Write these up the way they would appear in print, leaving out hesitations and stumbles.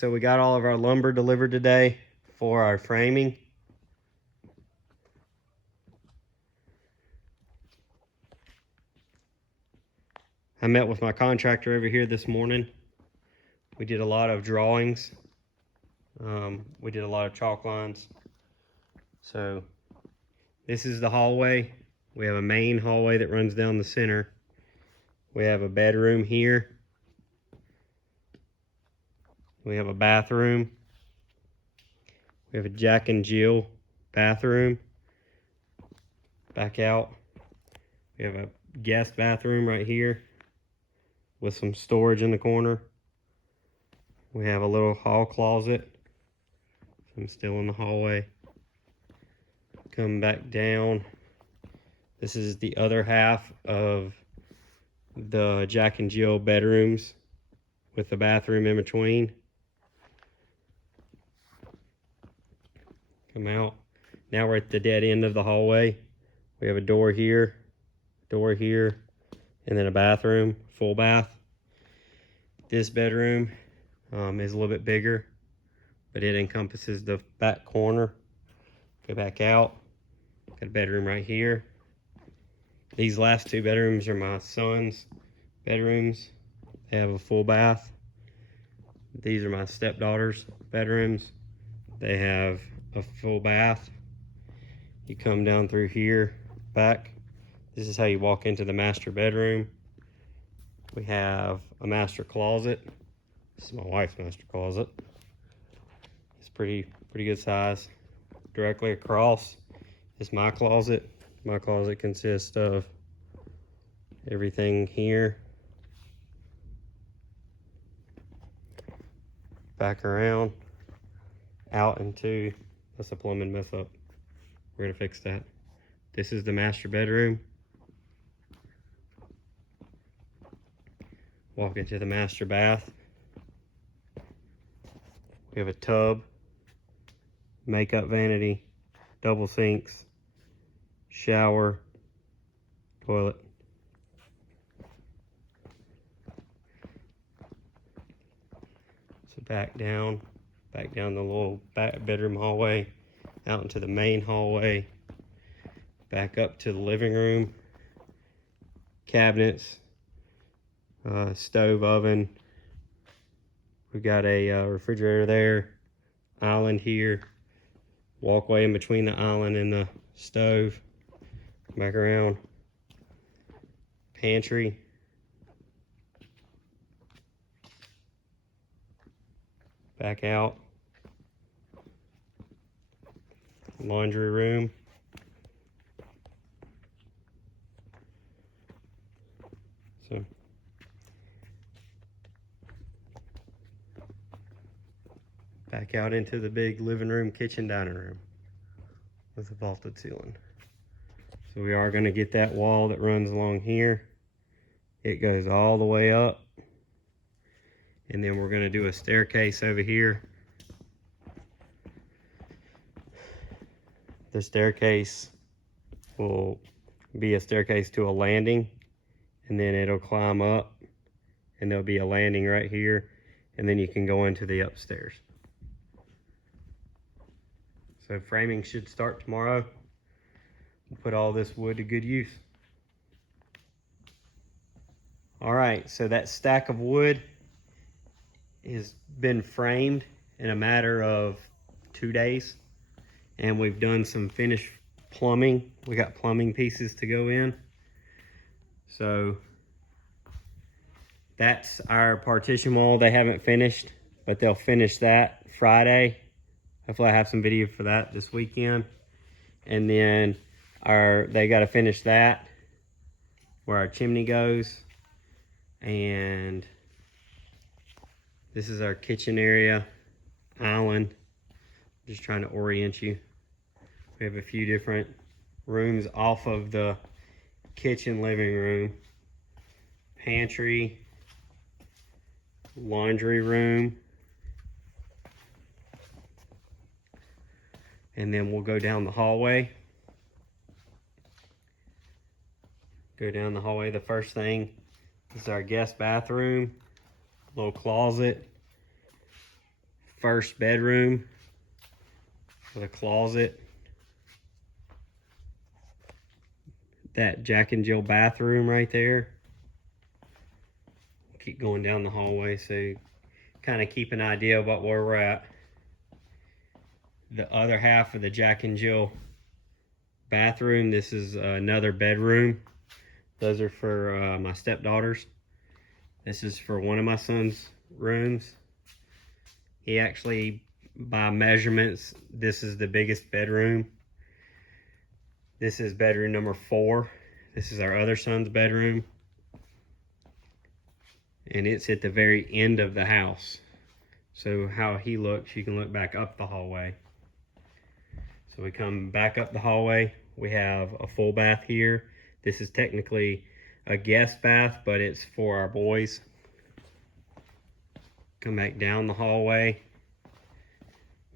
so we got all of our lumber delivered today for our framing. I met with my contractor over here this morning. We did a lot of drawings. We did a lot of chalk lines. So this is the hallway. We have a main hallway that runs down the center. We have a bedroom here. We have a bathroom. We have a Jack and Jill bathroom. Back out. We have a guest bathroom right here with some storage in the corner. We have a little hall closet. I'm still in the hallway. Come back down. This is the other half of the Jack and Jill bedrooms with the bathroom in between. Come out. Now we're at the dead end of the hallway. We have a door here, and then a bathroom, full bath. This bedroom is a little bit bigger, but it encompasses the back corner. Go back out. Got a bedroom right here. These last two bedrooms are my son's bedrooms. They have a full bath. These are my stepdaughter's bedrooms. They have a full bath. You come down through here, back. This is how you walk into the master bedroom. We have a master closet. This is my wife's master closet. It's pretty good size. Directly across is my closet. My closet consists of everything here. Back around, out into, that's a plumbing mess up. We're gonna fix that. This is the master bedroom. Walk into the master bath. We have a tub, makeup vanity, double sinks, shower, toilet. So back down the little back bedroom hallway, out into the main hallway, back up to the living room, cabinets, stove, oven. We've got a refrigerator there, island here, walkway in between the island and the stove. Back around, pantry, back out, laundry room, so back out into the big living room, kitchen, dining room with a vaulted ceiling. So we are going to get that wall that runs along here. It goes all the way up. And then we're going to do a staircase over here. The staircase will be a staircase to a landing. And then it'll climb up. And there'll be a landing right here. And then you can go into the upstairs. So framing should start tomorrow. We'll put all this wood to good use. All right, so that stack of wood has been framed in a matter of 2 days. And we've done some finished plumbing. We got plumbing pieces to go in. So that's our partition wall. They haven't finished, but they'll finish that Friday. Hopefully I have some video for that this weekend. And then they got to finish that where our chimney goes. And this is our kitchen area, island. Just trying to orient you. We have a few different rooms off of the kitchen, living room, pantry, laundry room. And then we'll go down the hallway. Go down the hallway. The first thing is our guest bathroom, little closet. first bedroom with a closet. That Jack and Jill bathroom right there. Keep going down the hallway so you kind of keep an idea about where we're at. The other half of the Jack and Jill bathroom, this is another bedroom. Those are for my stepdaughters. This is for one of my son's rooms. He actually, by measurements, this is the biggest bedroom. This is bedroom number 4. This is our other son's bedroom. And it's at the very end of the house. So how he looks, you can look back up the hallway. So we come back up the hallway. We have a full bath here. This is technically a guest bath, but it's for our boys. Come back down the hallway.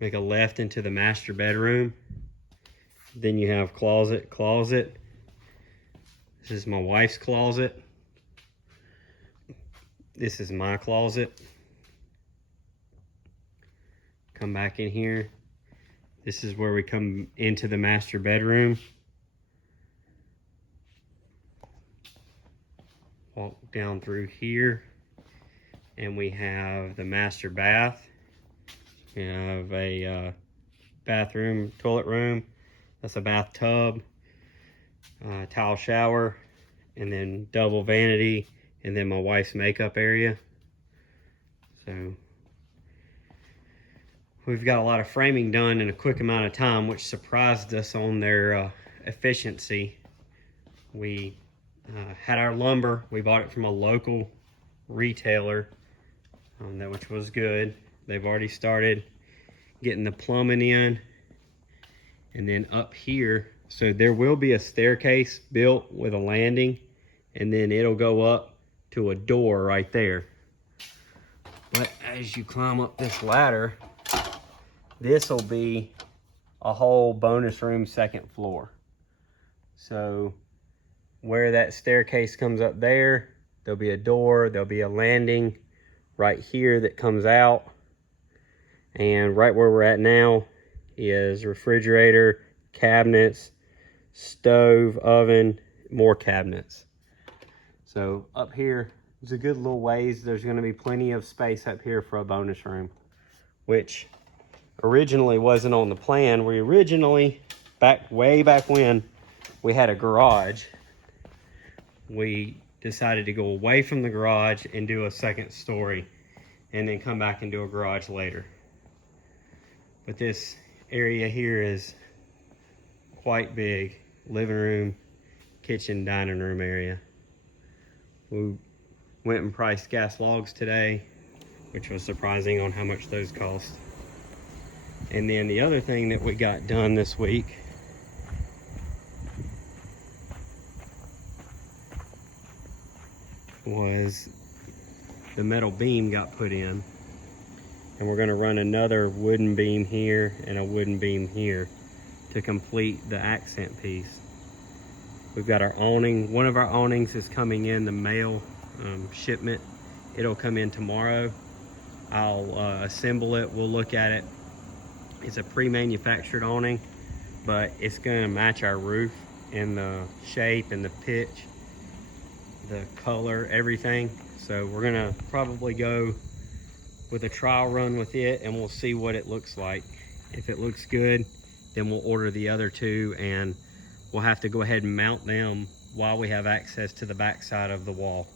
Make a left into the master bedroom. Then you have closet. This is my wife's closet. This is my closet. Come back in here. This is where we come into the master bedroom. Walk down through here, and we have the master bath. We have a bathroom, toilet room. That's a bathtub, towel shower, and then double vanity, and then my wife's makeup area. So we've got a lot of framing done in a quick amount of time, which surprised us on their efficiency. We had our lumber. We bought it from a local retailer, which was good. They've already started getting the plumbing in. And then up here, so there will be a staircase built with a landing, and then it'll go up to a door right there. But as you climb up this ladder, this will be a whole bonus room second floor. So where that staircase comes up there, there'll be a door, there'll be a landing right here that comes out. And right where we're at now is refrigerator, cabinets, stove, oven, more cabinets. So up here is a good little ways. There's going to be plenty of space up here for a bonus room, which originally wasn't on the plan. We originally, way back when, we had a garage. We decided to go away from the garage and do a second story, and then come back and do a garage later. But this area here is quite big. Living room, kitchen, dining room area. We went and priced gas logs today, which was surprising on how much those cost. And then the other thing that we got done this week was the metal beam got put in. And we're gonna run another wooden beam here and a wooden beam here to complete the accent piece. We've got our awning. One of our awnings is coming in the mail shipment. It'll come in tomorrow. I'll assemble it. We'll look at it. It's a pre-manufactured awning, but it's gonna match our roof in the shape and the pitch, the color, everything. So we're gonna probably go with a trial run with it, and we'll see what it looks like. If it looks good, then we'll order the other two, and we'll have to go ahead and mount them while we have access to the back side of the wall.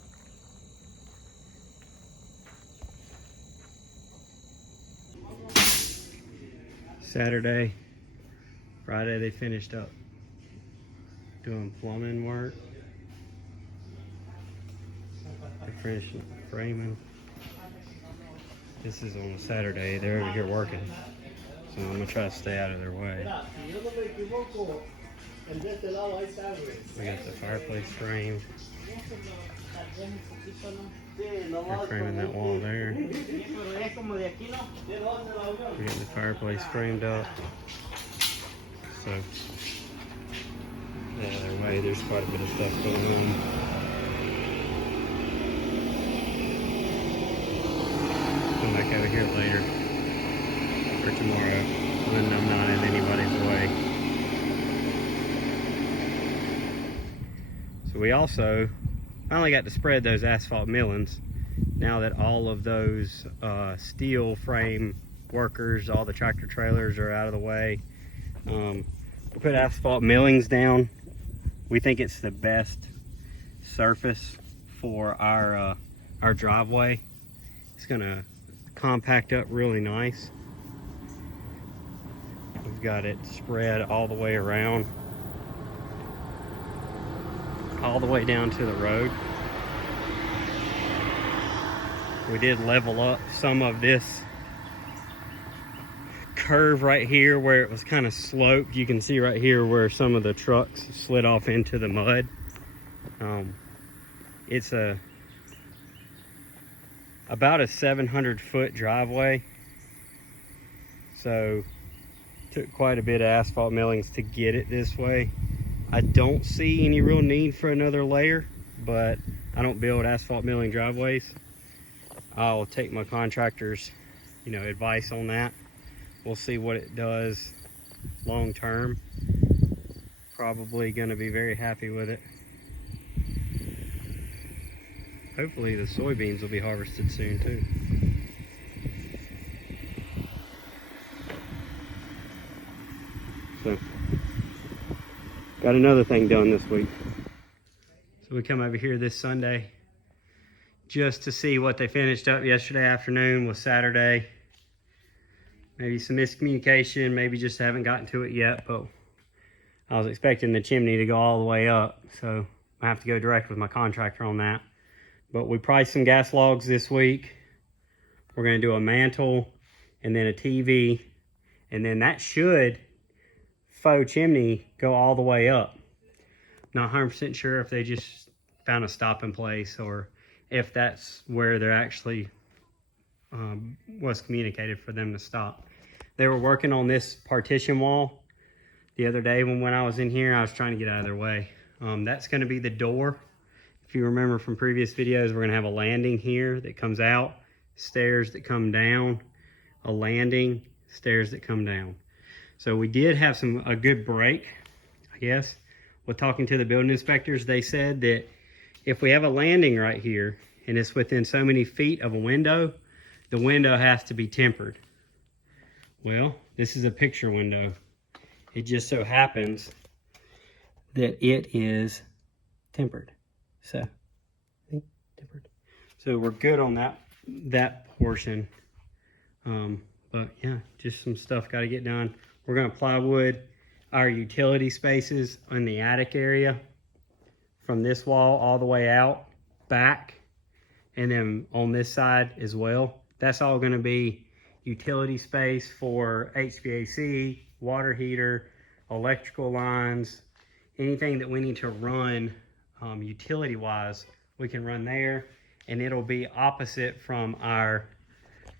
Saturday, Friday, they finished up doing plumbing work. They finished framing. This is on a Saturday. They're over here working, so I'm gonna try to stay out of their way. We got the fireplace framed. They're framing that wall there. We're getting the fireplace framed up. So, the other way, there's quite a bit of stuff going on. Come back over here later. for tomorrow when I'm not in anybody's way. So we also finally got to spread those asphalt millings now that all of those steel frame workers, all the tractor trailers are out of the way. We put asphalt millings down. We think it's the best surface for our driveway. It's gonna compact up really nice. We've got it spread all the way around, all the way down to the road. We did level up some of this curve right here where it was kind of sloped. You can see right here where some of the trucks slid off into the mud. It's about a 700-foot driveway, so took quite a bit of asphalt millings to get it this way. I don't see any real need for another layer, but I don't build asphalt milling driveways. I'll take my contractor's, advice on that. We'll see what it does long term. Probably going to be very happy with it. Hopefully the soybeans will be harvested soon too. So, got another thing done this week. So we come over here this Sunday just to see what they finished up yesterday afternoon with Saturday. Maybe some miscommunication, maybe just haven't gotten to it yet, but I was expecting the chimney to go all the way up, so I have to go direct with my contractor on that. But we priced some gas logs this week. We're gonna do a mantle and then a TV, and then that should faux chimney go all the way up. Not 100% sure if they just found a stopping place or if that's where they're actually was communicated for them to stop. They were working on this partition wall the other day when I was in here. I was trying to get out of their way. That's going to be the door. If you remember from previous videos, we're going to have a landing here that comes out, stairs that come down, a landing, stairs that come down. So we did have a good break, I guess. With talking to the building inspectors, they said that if we have a landing right here and it's within so many feet of a window, the window has to be tempered. Well, this is a picture window. It just so happens that it is tempered. So, tempered. So we're good on that portion. But yeah, just some stuff got to get done. We're going to plywood our utility spaces in the attic area from this wall all the way out back, and then on this side as well. That's all going to be utility space for HVAC, water heater, electrical lines, anything that we need to run utility wise, we can run there, and it'll be opposite from our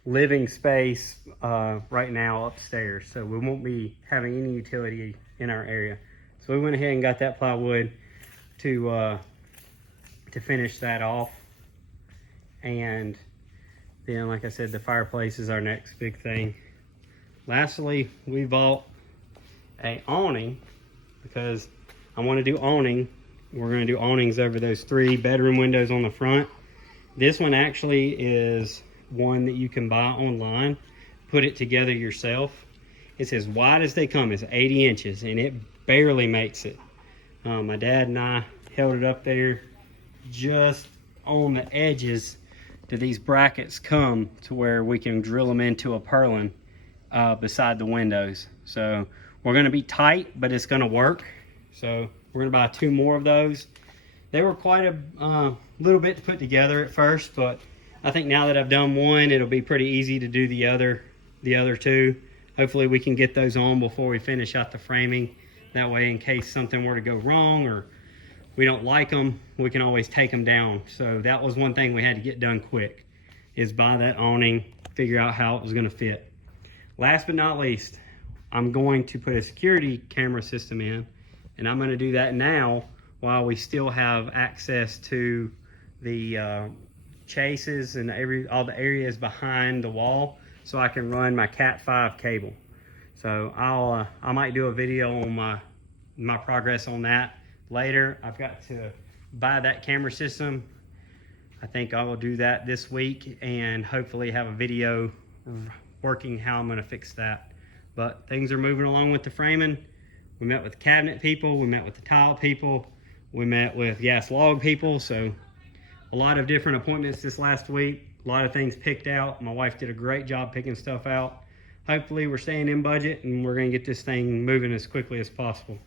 living space right now upstairs. So we won't be having any utility in our area. So we went ahead and got that plywood to finish that off. And then, like I said, the fireplace is our next big thing. Lastly, we bought an awning because I want to do awning. We're going to do awnings over those 3 bedroom windows on the front. This one actually is one that you can buy online, put it together yourself. It's as wide as they come. It's 80 inches and it barely makes it. My dad and I held it up there just on the edges do these brackets come to where we can drill them into a purlin beside the windows. So we're going to be tight, but it's going to work. So we're going to buy 2 more of those. They were quite a little bit to put together at first, but I think now that I've done one, it'll be pretty easy to do the other 2. Hopefully we can get those on before we finish out the framing. That way, in case something were to go wrong or we don't like them, we can always take them down. So that was one thing we had to get done quick, is buy that awning, figure out how it was going to fit. Last but not least, I'm going to put a security camera system in, and I'm going to do that now while we still have access to the chases and all the areas behind the wall. so I can run my Cat 5 cable. So I might do a video on my progress on that later. I've got to buy that camera system. I think I will do that this week and hopefully have a video working how I'm going to fix that. But things are moving along with the framing. We met with the cabinet people, we met with the tile people, we met with gas log people. So a lot of different appointments this last week, a lot of things picked out. My wife did a great job picking stuff out. Hopefully we're staying in budget and we're going to get this thing moving as quickly as possible.